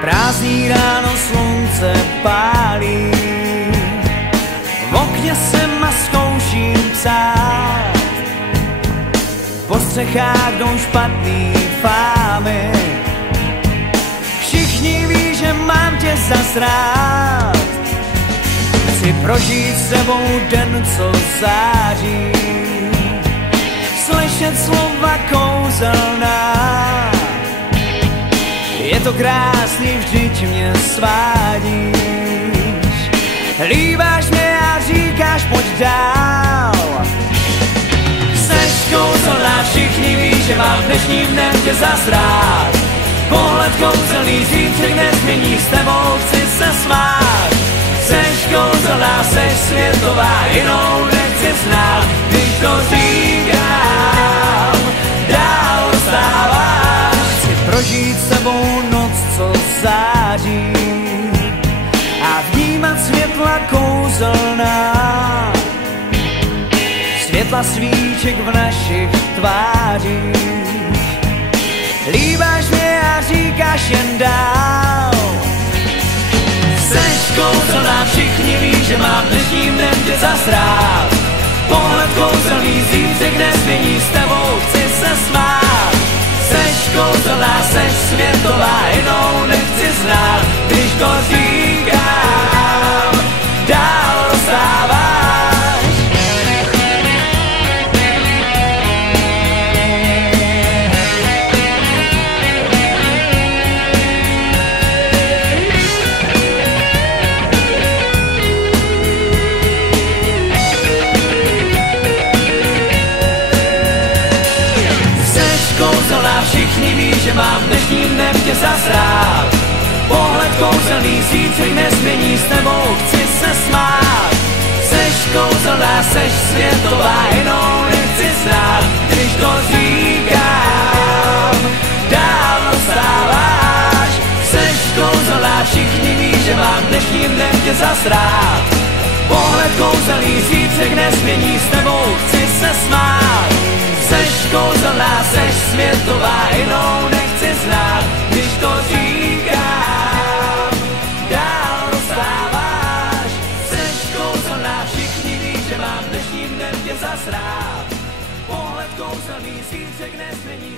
Prázdný ráno slunce pálí, v okně jsem a zkouším psát. Po střechách jdou špatný fámy, všichni ví, že mám tě zas rád. Chci prožít s tebou den, co září, slyšet slova kouzelná. Je to krásný, vždyť mě svádíš, líbáš mě a říkáš pojď dál. Seš kouzelná, všichni ví, že mám dnešním dnem tě zas rád. Pohled kouzelný, zítřek nezmění, s tebou chci se smát. Seš kouzelná, seš světová, jinou nechci znát. Když to říkám, dál dostáváš. Chci prožít s tebou noc, co září, a vnímat světla kouzelná, světla svíček v našich tvářích. Líbáš mě a říkáš jen dál. Seš kouzelná, všichni ví, že mám dnešním dnem tě zas rád. Pohled kouzelný, zítřek nezmění, s tebou chci se smát. Seš kouzelná, seš světová, jinou nechci znát. Když to říkám, dál dostáváš. Všichni ví, že mám dnešním dnem tě zas rád. Pohled kouzelný, zítřek nezmění, s tebou chci se smát. Seš kouzelná, seš světová, jinou nechci znát. Když to říkám, dál dostáváš. Seš kouzelná, všichni ví, že mám dnešním dnem tě zas rád. Pohled kouzelný, zítřek nezmění, s tebou chci se smát. Seš kouzelná, seš světová, jinou nechci znát. Když to říkám, dál dostáváš. Seš kouzelná, všichni ví, že mám dnešním dnem tě zas rád. Pohled kouzelný, zítřek nezmění.